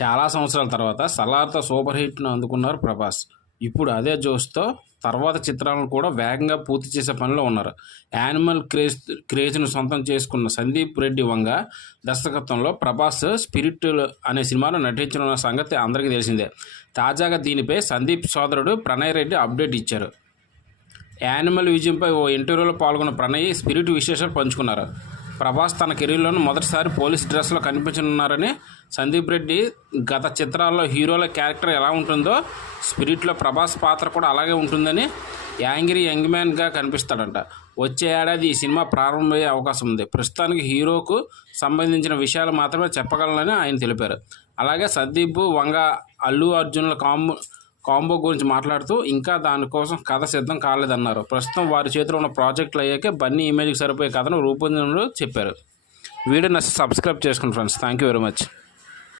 చాలా సంవత్సరాల తర్వాత సలార్తో సూపర్ హిట్ను అందుకున్నారు ప్రభాస్. ఇప్పుడు అదే జోష్తో తర్వాత చిత్రాలను కూడా వేగంగా పూర్తి చేసే పనిలో ఉన్నారు. యానిమల్ క్రేజ్ను సొంతం చేసుకున్న సందీప్ రెడ్డి వంగ దర్శకత్వంలో ప్రభాస్ స్పిరిట్ అనే సినిమాలో నటించనున్న సంగతి అందరికీ తెలిసిందే. తాజాగా దీనిపై సందీప్ సోదరుడు ప్రణయ్ రెడ్డి అప్డేట్ ఇచ్చారు. యానిమల్ విజయంపై ఓ ఇంటర్వ్యూలో పాల్గొన్న ప్రణయ్ స్పిరిట్ విశేషాలు పంచుకున్నారు. ప్రభాస్ తన కెరీర్లోనూ మొదటిసారి పోలీస్ డ్రెస్లో కనిపించనున్నారని, సందీప్ రెడ్డి గత చిత్రాల్లో హీరోల క్యారెక్టర్ ఎలా ఉంటుందో స్పిరిట్లో ప్రభాస్ పాత్ర కూడా అలాగే ఉంటుందని, యాంగ్రీ యంగ్ మ్యాన్గా కనిపిస్తాడంట. వచ్చే ఏడాది ఈ సినిమా ప్రారంభమయ్యే అవకాశం ఉంది. ప్రస్తుతానికి హీరోకు సంబంధించిన విషయాలు మాత్రమే చెప్పగలనని ఆయన తెలిపారు. అలాగే సందీప్ వంగ అల్లు అర్జున్ల కాంబో గురించి మాట్లాడుతూ ఇంకా దానికోసం కథ సిద్ధం కాలేదన్నారు. ప్రస్తుతం వారి చేతిలో ఉన్న ప్రాజెక్టులు అయ్యాకే బన్నీ ఇమేజ్కి సరిపోయే కథను రూపొందించారని చెప్పారు. వీడియో నచ్చి సబ్స్క్రైబ్ చేసుకోండి friends. Thank you very much.